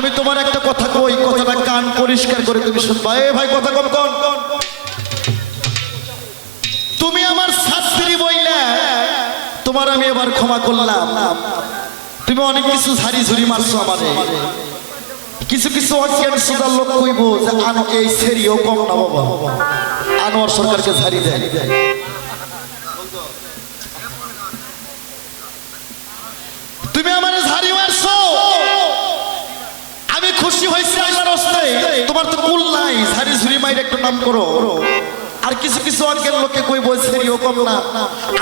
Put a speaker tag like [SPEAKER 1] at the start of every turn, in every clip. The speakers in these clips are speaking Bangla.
[SPEAKER 1] আমি তোমার একটা কথা কই কথাটা কান পরিষ্কার করে তুমি শুনবা। এ ভাই, কথা কম কন তুমি আমার শাস্ত্রী বইলে, তোমার আমি এবার ক্ষমা করলাম। তুমি অনেক কিছু ঝাড়ি ঝুড়ি মারছো আমারে। কিছু কিছু অজ্ঞান সুদার লোক কইব যে, আনো এই সেরিও কম না বাবা। আনোয়ার সরকারকে ঝাড়ি দেয় তুমি আমার ঝাড়ি মারছো আমি খুশি হয়েছি আল্লাহর হস্তে তোমার তো কুল নাই ঝাড়ি ঝুড়ি মাইর একটু নাম করো। আর কিছু কিছু অজ্ঞান লোকে কই বলছে ও কম না,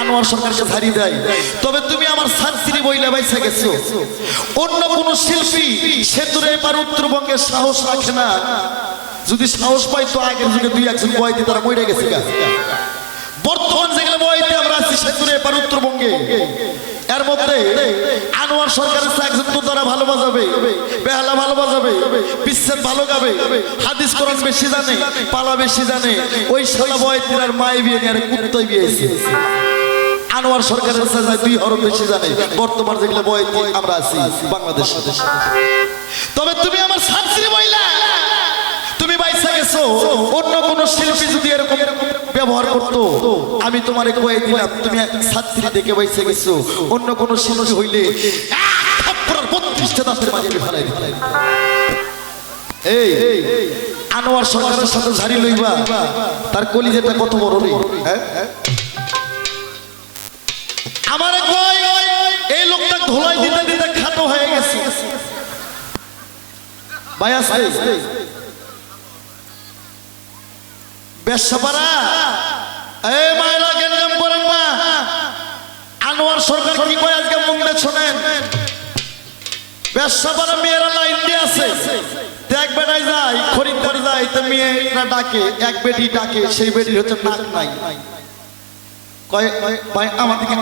[SPEAKER 1] আনোয়ার সরকারকে ঝাড়ি দেয়। তবে তুমি আমার সাতশ্রী বইলে বাইসে গেছো। অন্য কোন শিল্পী সেতুরে এবার উত্তরবঙ্গের সাহস রাখে না। যদি সাহস পাই তো আগের যুগে দুই একজন বয়তে তারা মরে গেছে বর্তমান যেগুলো বইতে আমরা আছি সেতুরে এবার উত্তরবঙ্গে। এর মধ্যে আনোয়ার সরকারের একজন তো তারা ভালো বাজাবে, বেহালা ভালো বাজাবে বিচ্ছেদ ভালো গাবে। হাদিস কোরআন বেশি জানে, পালা বেশি জানে। ওই শালা বয়তির আর মাই বিয়ে নিয়ে আর কুত্তই বিয়েছে আনোয়ার সরকারের দুই হরফ বেশি জানে। বর্তমান যেগুলো বয় আমরা আছি, বাংলাদেশ। তবে তুমি আমার সাবসিডি বইলা গেছো অন্য কোন শিল্পী যদি এরকম ব্যবহার করতো, আমি তোমারে কয়ে তুমি ছাত্রী দেখে বাইসা গেছো, অন্য কোন শিল্পী হইলে বত্রিশটা দাঁতের মাঝে কত বড় রে হ্যাঁ? এই লোকটা ধোলাই দিতে দিতে খাটো হয়ে গেছে। ভাই বেশাপাড়া। এই মায়েরা গেঞ্জাম করেন না। আনোয়ার সরকার কি কয় আজকে মুখটা শোনেন? বেশাপাড়া মেয়েরা লাইন দিয়ে আছে। এক বেটায় যায় খরিদ্দার যায় তো মেয়েরা ডাকে, এক বেটি ডাকে, সেই বেটি হচ্ছে নাক নাই। কয় ভাই আহেন।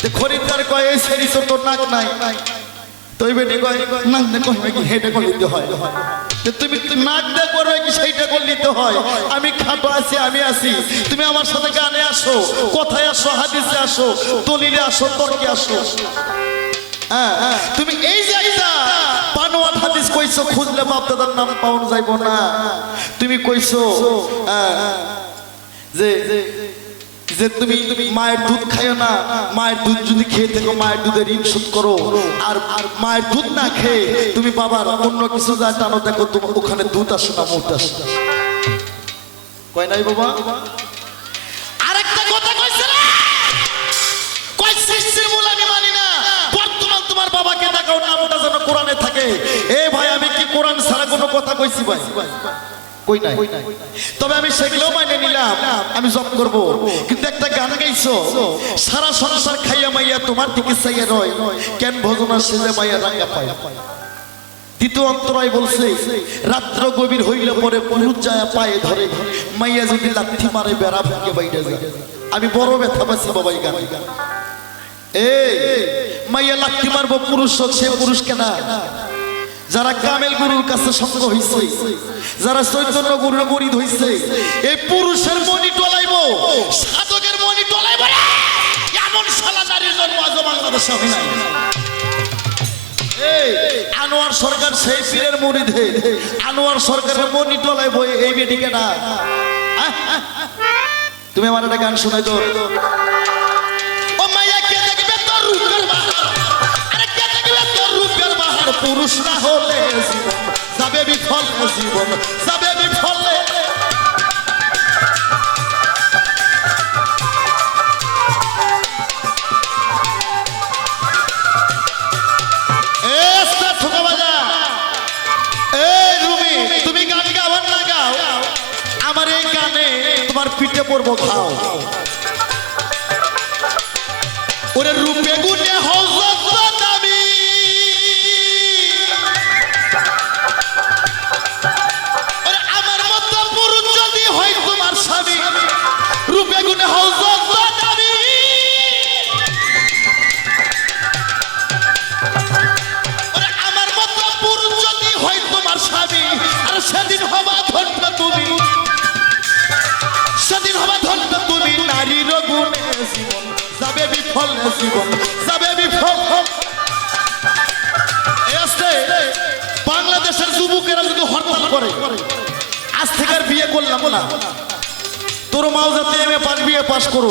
[SPEAKER 1] তো খরিদ্দার কয়, এই সেরি তোর নাক নাই। তো বেটি কয় নাক দে কই কি হেডে করে দিতে হয়। তো তুমি তুমি নাক দে করবে কি সেইটা করে নিতে হয়। আমি খাটো আছি আমি আছি। তুমি আমার সাথে গানে আসো কথায় আসো হাদিসে আসো দলিলে আসো তর্কে আসো। হ্যাঁ তুমি এই একটা পানোয়ার হাদিস কইছো খুঁজলে বাপ দাদার নাম পাওয়া যাইব না। তুমি কইছো হ্যাঁ, যে যে তুমি মায়ের দুধ খাইও না, মায়ের দুধ যদি খেয়ে থাকো, মায়ের দুধের ঋণ শোধ করো। আর মায়ের দুধ না খেয়ে তুমি বাবার অন্য কিছু যা টানো, দেখো তোমার ওখানে দুধ আসো না মুখ আসো না। কয় নাই বাবা? কথা কইছে কয় যেন কোরআনে থাকে। এ ভাই, আমি কি কোরআন ছাড়া কোনো কথা কইছি ভাই? কই নাই? তবে আমি সেগুলো মানে নিলাম, আমি জব করব। কিন্তু একটা গান গাইছো, সারা সংসার খাইয়া মাইয়া তোমার দিকে চাইয়া রয় কেন ভজনা সেজে মাইয়া রাঙ্গা পায়? দ্বিতীয় অন্তরায় বলছে, রাত্র গভীর হইলে পরে পুরুষ যায় পায়ে ধরে, মাইয়া যদি লাথি মারে, বেড়া ভেঙে বাইরে যায়। আমি বড় ব্যথা পাচ্ছি বাবা এই গানে। এই, মাইয়া লাথি মারবো পুরুষ হোক, সে পুরুষ কেনা। যারা কামেল গুরুর কাছে সঙ্গ হইছে, যারা চৈতন্য গুরুর মনি ধইছে এই পুরুষের মনি টলাইবো, সাধকের মনি টলাইবো এমন শালা নারীর জন্ম আজও বাংলাদেশে এই, আনোয়ার সরকার সেই পীরের মুড়িদে আনোয়ার সরকারের মনি টলাই বই এই বেটিকে না তুমি আমার একটা গান শোনাই তো বাহার পুরুষ না হলে যাবে বিফল জীবন, যাবে বিফলে গান আমার গানে পিঠে পড়ব খাও ওরে রূপে গুণে হজরত ধন্য তুমি। সেদিন হবা ধন্য তুমি নারীর গুণে জীবন। যাবে বিফল জীবন, যাবে বিফল। বাংলাদেশের যুবকেরা যদি হরতাল করে, আজ থেকে আর বিয়ে করলাম না। তোর মাও যাতে এম এ পাস বিয়ে পাস করো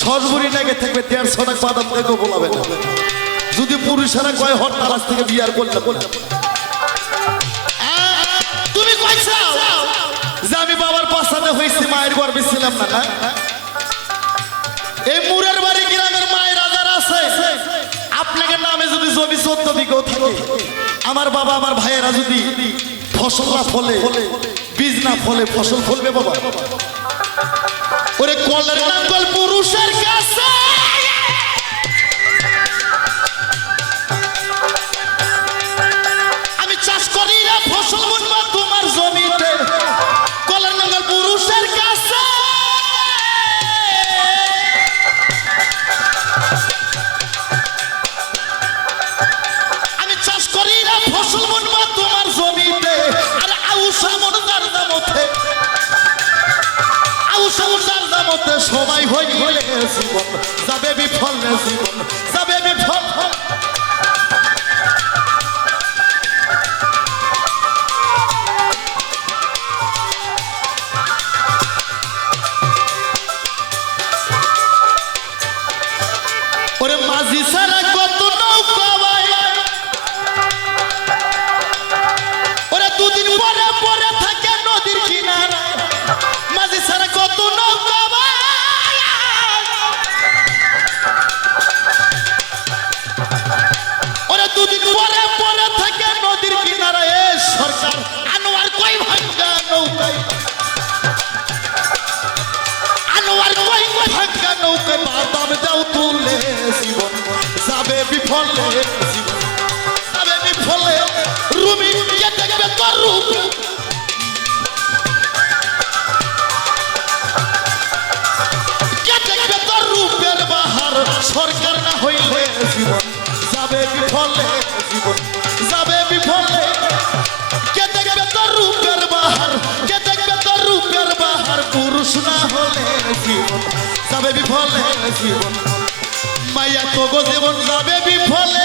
[SPEAKER 1] সরবরি নাকি থাকবে দেড়শো টাকা বাদাম থেকেও বলাবে যদি পুরুষেরা কয় হরতাল, আজ থেকে বিয়ে আর করলে হয়েছি মায়ের গর্বে ছিলাম না এই মুরের বাড়ি গ্রামের মায়ের আদার আছে। আপনাকে নামে যদি জমি চোদ্দ বিঘেও থাকে, আমার বাবা, আমার ভাইয়েরা যদি ফসল না ফলে, বীজ না ফলে, ফসল ফলবে বাবা? ওরে কলের নাঙ্গল পুরুষের কাছে! মন দার দামতে আউসা মন দার দামতে সবাই হই হয়ে জীবন যাবে বিফল জীবন, যাবে বিফল বিফলে জীবন যাবে বিফলে রুমি, কে দেখবে তোর রূপ কে দেখবে তোর রূপের বাহার? সরকার না হইলে জীবন যাবে বিফলে। জীবন যাবে বিফলে। কে দেখবে তোর রূপের বাহার? কে দেখবে তোর রূপের বাহার? পুরুষ না হলে জীবন যাবে বিফলে। জীবন মাইয়া তো গো জীবন যাবে বিফলে।